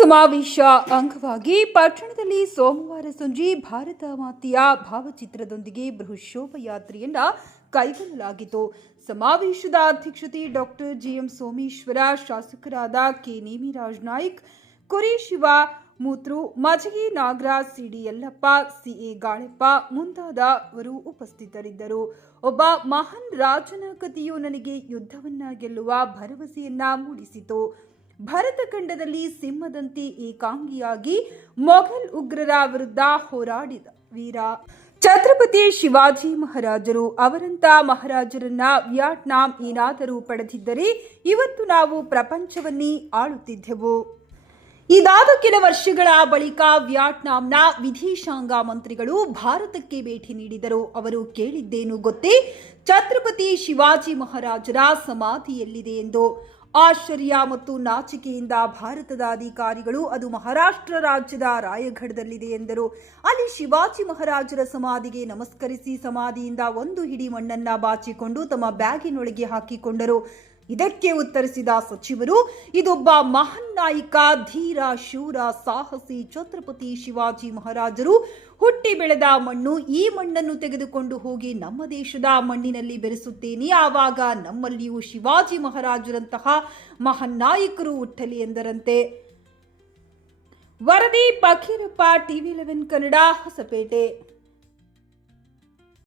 ಸಮಾವೇಶ ಅಂಗವಾಗಿ ಪಟ್ಟಣದಲ್ಲಿ ಸೋಮವಾರ ಸಂಜೆ ಭಾರತ ಮಾತೆಯ ಭಾವಚಿತ್ರದೊಂದಿಗೆ ಬೃಹತ್ ಶೋಭಾಯಾತ್ರೆಯನ್ನ ಕೈಗೊಳ್ಳಲಾಗಿತ್ತು. ಸಮಾವೇಶದ ಅಧ್ಯಕ್ಷತೆ ಡಾಕ್ಟರ್ ಜಿಎಂ ಸೋಮೇಶ್ವರ, ಶಾಸಕರಾದ ಕೆ ನೇಮಿರಾಜ್ ನಾಯ್ಕ್, ಕುರಿ ಶಿವ ಮೂತ್ರು, ಮಜಗಿ ನಾಗರಾಜ್, ಸಿಡಿ ಯಲ್ಲಪ್ಪ, ಸಿಎ ಗಾಳೆಪ್ಪ ಮುಂತಾದವರು ಉಪಸ್ಥಿತರಿದ್ದರು. ಒಬ್ಬ ಮಹಾನ್ ರಾಜನ ಕಥೆಯು ನನಗೆ ಯುದ್ಧವನ್ನ ಗೆಲ್ಲುವ ಭರವಸೆಯನ್ನ ಮೂಡಿಸಿತು. ಭಾರತ ಖಂಡದಲ್ಲಿ ಸಿಂಹದಂತೆ ಏಕಾಂಗಿಯಾಗಿ ಮೊಘಲ್ ಉಗ್ರರ ವಿರುದ್ಧ ಹೋರಾಡಿದ ವೀರ ಛತ್ರಪತಿ ಶಿವಾಜಿ ಮಹಾರಾಜರು. ಅವರಂತ ಮಹಾರಾಜರನ್ನ ವಿಯಟ್ನಾಂ ಏನಾದರೂ ಪಡೆದಿದ್ದರೆ ಇವತ್ತು ನಾವು ಪ್ರಪಂಚವನ್ನೇ ಆಳುತ್ತಿದ್ದೆವು. ಇದಾದ ಕೆಲ ವರ್ಷಗಳ ಬಳಿಕ ವಿಯಟ್ನಾಂನ ವಿದೇಶಾಂಗ ಮಂತ್ರಿಗಳು ಭಾರತಕ್ಕೆ ಭೇಟಿ ನೀಡಿದರು. ಅವರು ಕೇಳಿದ್ದೇನು ಗೊತ್ತೇ? ಛತ್ರಪತಿ ಶಿವಾಜಿ ಮಹಾರಾಜರ ಸಮಾಧಿ ಎಲ್ಲಿದೆ ಎಂದು. ಆಶ್ಚರ್ಯ ಮತ್ತು ನಾಚಿಕೆಯಿಂದ ಭಾರತದ ಅಧಿಕಾರಿಗಳು ಅದು ಮಹಾರಾಷ್ಟ್ರ ರಾಜ್ಯದ ರಾಯಗಢದಲ್ಲಿದೆ ಎಂದರು. ಅಲ್ಲಿ ಶಿವಾಜಿ ಮಹಾರಾಜರ ಸಮಾಧಿಗೆ ನಮಸ್ಕರಿಸಿ ಸಮಾಧಿಯಿಂದ ಒಂದು ಹಿಡಿ ಮಣ್ಣನ್ನ ಬಾಚಿಕೊಂಡು ತಮ್ಮ ಬ್ಯಾಗಿನೊಳಗೆ ಹಾಕಿಕೊಂಡರು. ಇದಕ್ಕೆ ಉತ್ತರಿಸಿದ ಸಚಿವರು, ಇದೊಬ್ಬ ಮಹಾನ್ ನಾಯಕ, ಧೀರ, ಶೂರ, ಸಾಹಸಿ ಛತ್ರಪತಿ ಶಿವಾಜಿ ಮಹಾರಾಜರು ಹುಟ್ಟಿ ಬೆಳೆದ ಮಣ್ಣು. ಈ ಮಣ್ಣನ್ನು ತೆಗೆದುಕೊಂಡು ಹೋಗಿ ನಮ್ಮ ದೇಶದ ಮಣ್ಣಿನಲ್ಲಿ ಬೆರೆಸುತ್ತೇನೆ. ಆವಾಗ ನಮ್ಮಲ್ಲಿಯೂ ಶಿವಾಜಿ ಮಹಾರಾಜರಂತಹ ಮಹಾನ್ ನಾಯಕರು ಹುಟ್ಟಲಿ ಎಂದರಂತೆ. ವರದಿ ಫಕೀರಪ್ಪ, ಟಿವಿ11 ಕನ್ನಡ, ಹೊಸಪೇಟೆ.